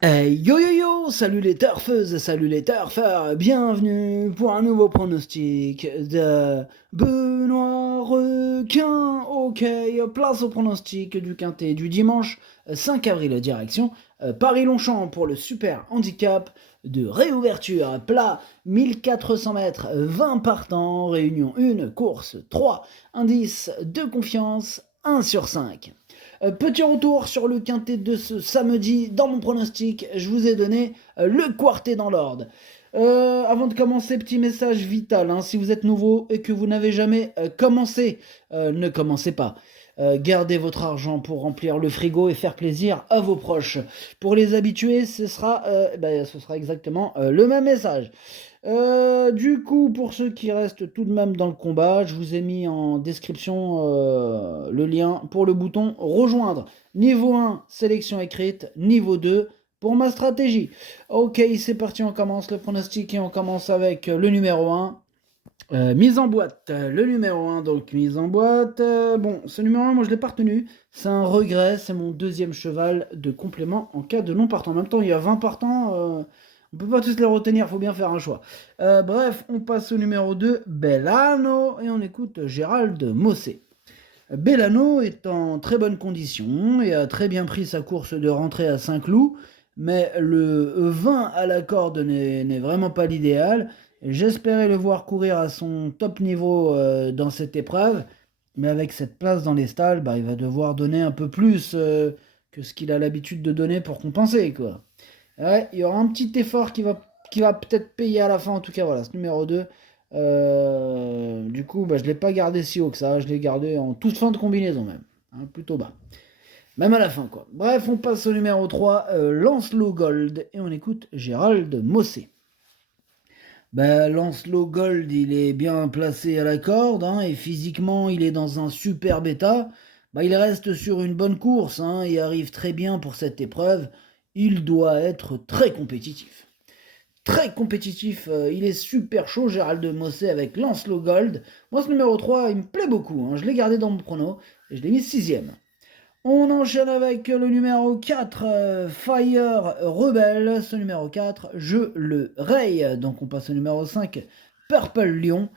Hey, yo yo yo, salut les turfeuses, salut les turfeurs, bienvenue pour un nouveau pronostic de Benoît Requin. Ok, place au pronostic du quintet du dimanche 5 avril, direction Paris-Longchamp pour le super handicap de réouverture, plat 1400 mètres, 20 partants, réunion 1, course 3, indice de confiance 1 sur 5. Petit retour sur le quintet de ce samedi. Dans mon pronostic, je vous ai donné le quartet dans l'ordre. Avant de commencer, petit message vital, hein, si vous êtes nouveau et que vous n'avez jamais commencé, ne commencez pas. Gardez votre argent pour remplir le frigo et faire plaisir à vos proches. Pour les habitués, ce sera exactement le même message. Du coup, pour ceux qui restent tout de même dans le combat, je vous ai mis en description le lien pour le bouton rejoindre. Niveau 1, sélection écrite. Niveau 2, pour ma stratégie. Ok, c'est parti, on commence le pronostic et on commence avec le numéro 1. Mise en boîte, le numéro 1, donc mise en boîte. Bon, ce numéro 1, moi je l'ai pas retenu. C'est un regret, c'est mon deuxième cheval de complément en cas de non partant. En même temps, il y a 20 partants, on peut pas tous les retenir, faut bien faire un choix. Bref, on passe au numéro 2, Bellano, et on écoute Gérald Mossé. Bellano est en très bonne condition et a très bien pris sa course de rentrée à Saint-Cloud, mais le 20 à la corde n'est vraiment pas l'idéal. J'espérais le voir courir à son top niveau dans cette épreuve, mais avec cette place dans les stalles, il va devoir donner un peu plus que ce qu'il a l'habitude de donner pour compenser, quoi. Ouais, il y aura un petit effort qui va peut-être payer à la fin, en tout cas, voilà, ce numéro 2. Du coup, je ne l'ai pas gardé si haut que ça, je l'ai gardé en toute fin de combinaison même, hein, plutôt bas. Même à la fin, quoi. Bref, on passe au numéro 3, Lancelot Gold, et on écoute Gérald Mossé. Lancelot Gold, il est bien placé à la corde, hein, et physiquement, il est dans un super état. Il reste sur une bonne course, hein, et arrive très bien pour cette épreuve. Il doit être très compétitif. Très compétitif, il est super chaud, Gérald Mossé avec Lancelot Gold. Moi, ce numéro 3, il me plaît beaucoup, hein, je l'ai gardé dans mon prono, et je l'ai mis sixième. On enchaîne avec le numéro 4, Fire Rebel. Ce numéro 4, je le raye. Donc on passe au numéro 5, Purple Lion.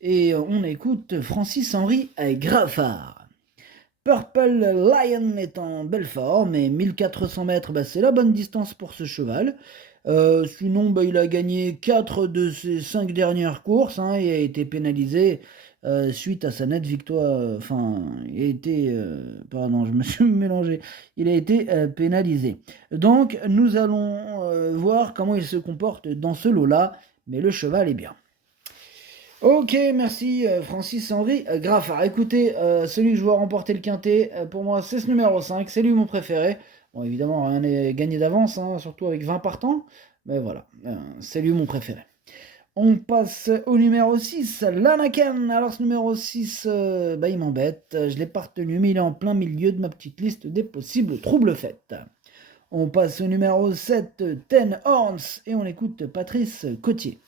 Et on écoute Francis-Henri Graffard. Purple Lion est en belle forme et 1400 mètres, c'est la bonne distance pour ce cheval. Sinon, il a gagné 4 de ses 5 dernières courses, hein, et a été pénalisé suite à sa nette victoire. Enfin, il a été. Pardon, je me suis mélangé. Il a été pénalisé. Donc, nous allons voir comment il se comporte dans ce lot-là, mais le cheval est bien. Ok, merci Francis-Henri Graffard. Écoutez, celui que je vois remporter le quintet, pour moi, c'est ce numéro 5, c'est lui mon préféré. Bon, évidemment, rien n'est gagné d'avance, hein, surtout avec 20 partants, mais voilà, c'est lui mon préféré. On passe au numéro 6, l'Anaken. Alors ce numéro 6, il m'embête, je ne l'ai pas retenu, mais il est en plein milieu de ma petite liste des possibles troubles faits. On passe au numéro 7, Ten Horns, et on écoute Patrice Cotier.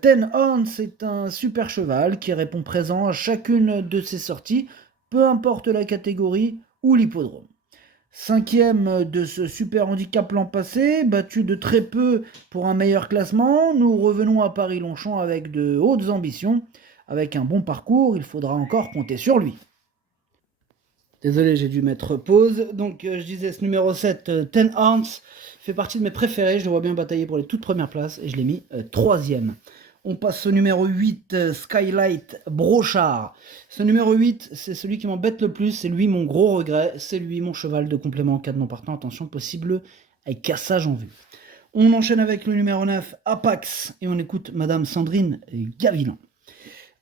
Ten Horn, c'est un super cheval qui répond présent à chacune de ses sorties, peu importe la catégorie ou l'hippodrome. Cinquième de ce super handicap l'an passé, battu de très peu pour un meilleur classement, nous revenons à Paris-Longchamp avec de hautes ambitions. Avec un bon parcours, il faudra encore compter sur lui. Désolé, j'ai dû mettre pause. Donc, je disais, ce numéro 7, Ten Horns, fait partie de mes préférés. Je le vois bien batailler pour les toutes premières places et je l'ai mis troisième. On passe au numéro 8, Skylight Brochard. Ce numéro 8, c'est celui qui m'embête le plus. C'est lui mon gros regret. C'est lui mon cheval de complément en cas de non partant. Attention, possible avec cassage en vue. On enchaîne avec le numéro 9, Apax. Et on écoute Madame Sandrine Gavilan.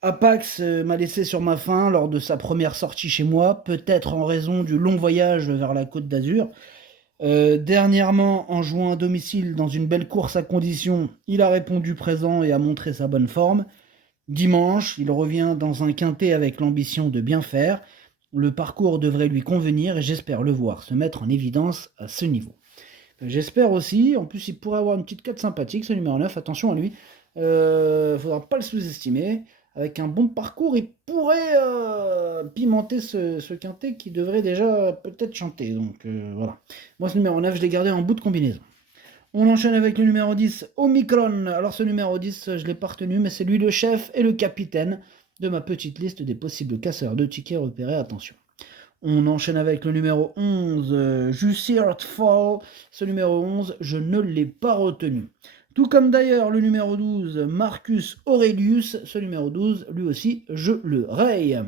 Apax m'a laissé sur ma faim lors de sa première sortie chez moi, peut-être en raison du long voyage vers la Côte d'Azur. Dernièrement, en jouant à domicile dans une belle course à condition, il a répondu présent et a montré sa bonne forme. Dimanche, il revient dans un quintet avec l'ambition de bien faire. Le parcours devrait lui convenir et j'espère le voir se mettre en évidence à ce niveau. J'espère aussi, en plus il pourrait avoir une petite cote sympathique, ce numéro 9, attention à lui. Faudra pas le sous-estimer. Avec un bon parcours, il pourrait pimenter ce quintet qui devrait déjà peut-être chanter. Donc voilà. Moi, ce numéro 9, je l'ai gardé en bout de combinaison. On enchaîne avec le numéro 10, Omicron. Alors ce numéro 10, je ne l'ai pas retenu, mais c'est lui le chef et le capitaine de ma petite liste des possibles casseurs de tickets repérés. Attention. On enchaîne avec le numéro 11, Jussiert Fall. Ce numéro 11, je ne l'ai pas retenu. Tout comme d'ailleurs le numéro 12, Marcus Aurelius. Ce numéro 12, lui aussi, je le raye.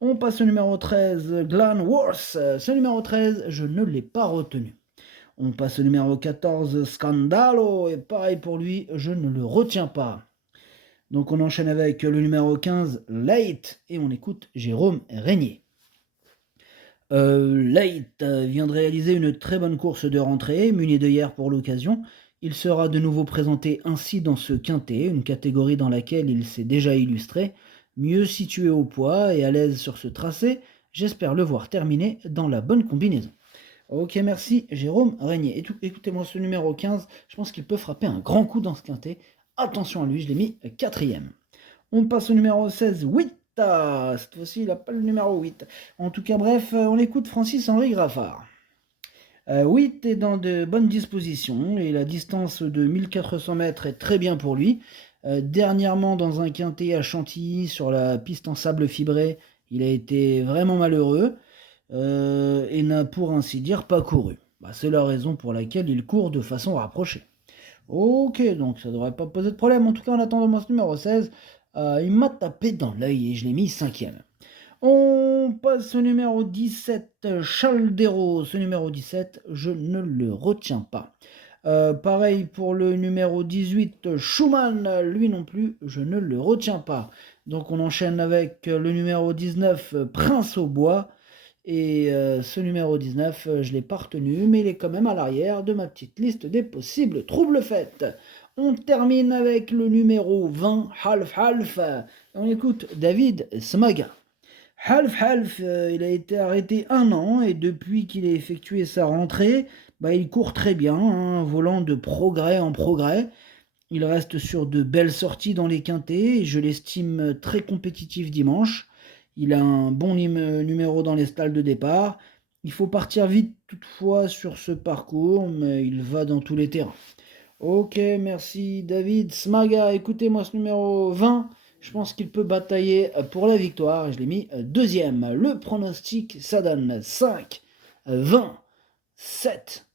On passe au numéro 13, Glan Worth. Ce numéro 13, je ne l'ai pas retenu. On passe au numéro 14, Scandalo. Et pareil pour lui, je ne le retiens pas. Donc on enchaîne avec le numéro 15, Late. Et on écoute Jérôme Régnier. Late vient de réaliser une très bonne course de rentrée, muni d'œillères pour l'occasion. Il sera de nouveau présenté ainsi dans ce quintet, une catégorie dans laquelle il s'est déjà illustré. Mieux situé au poids et à l'aise sur ce tracé, j'espère le voir terminer dans la bonne combinaison. Ok, merci Jérôme Régnier. Écoutez-moi ce numéro 15, je pense qu'il peut frapper un grand coup dans ce quintet. Attention à lui, je l'ai mis 4e. On passe au numéro 16, 8. Cette fois-ci, il n'a pas le numéro 8. En tout cas, bref, on écoute Francis-Henri Graffard. 8 est dans de bonnes dispositions et la distance de 1400 mètres est très bien pour lui. Dernièrement, dans un quintet à Chantilly, sur la piste en sable fibré, il a été vraiment malheureux et n'a pour ainsi dire pas couru. C'est la raison pour laquelle il court de façon rapprochée. Ok, donc ça devrait pas poser de problème. En tout cas, en attendant ce numéro 16, il m'a tapé dans l'œil et je l'ai mis 5e. On passe au numéro 17, Chaldero. Ce numéro 17, je ne le retiens pas. Pareil pour le numéro 18, Schumann. Lui non plus, je ne le retiens pas. Donc on enchaîne avec le numéro 19, Prince au Bois. Et ce numéro 19, je ne l'ai pas retenu, mais il est quand même à l'arrière de ma petite liste des possibles troubles faits. On termine avec le numéro 20, Half Half. On écoute David Smaga. Half Half, il a été arrêté 1 an et depuis qu'il a effectué sa rentrée, il court très bien, volant de progrès en progrès. Il reste sur de belles sorties dans les quintets et je l'estime très compétitif dimanche. Il a un bon numéro dans les stalles de départ. Il faut partir vite toutefois sur ce parcours, mais il va dans tous les terrains. Ok, merci David Smaga. Écoutez-moi ce numéro 20. Je pense qu'il peut batailler pour la victoire. Je l'ai mis 2e. Le pronostic, ça donne 5, 20, 7,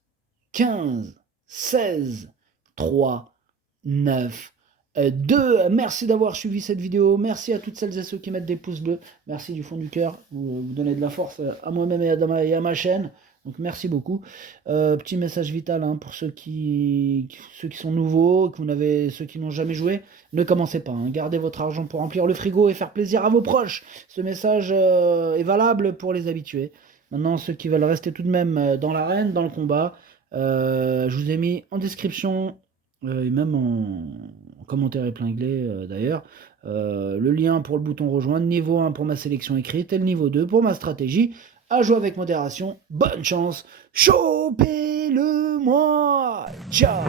15, 16, 3, 9, 2. Merci d'avoir suivi cette vidéo. Merci à toutes celles et ceux qui mettent des pouces bleus. Merci du fond du cœur. Vous donnez de la force à moi-même et à ma chaîne. Donc merci beaucoup. Petit message vital pour ceux qui sont nouveaux, ceux qui n'ont jamais joué. Ne commencez pas. Gardez votre argent pour remplir le frigo et faire plaisir à vos proches. Ce message est valable pour les habitués. Maintenant, ceux qui veulent rester tout de même dans l'arène, dans le combat, je vous ai mis en description et même en commentaire épinglé d'ailleurs le lien pour le bouton rejoindre, niveau 1 pour ma sélection écrite et le niveau 2 pour ma stratégie. À jouer avec modération, bonne chance, chopez-le moi, ciao.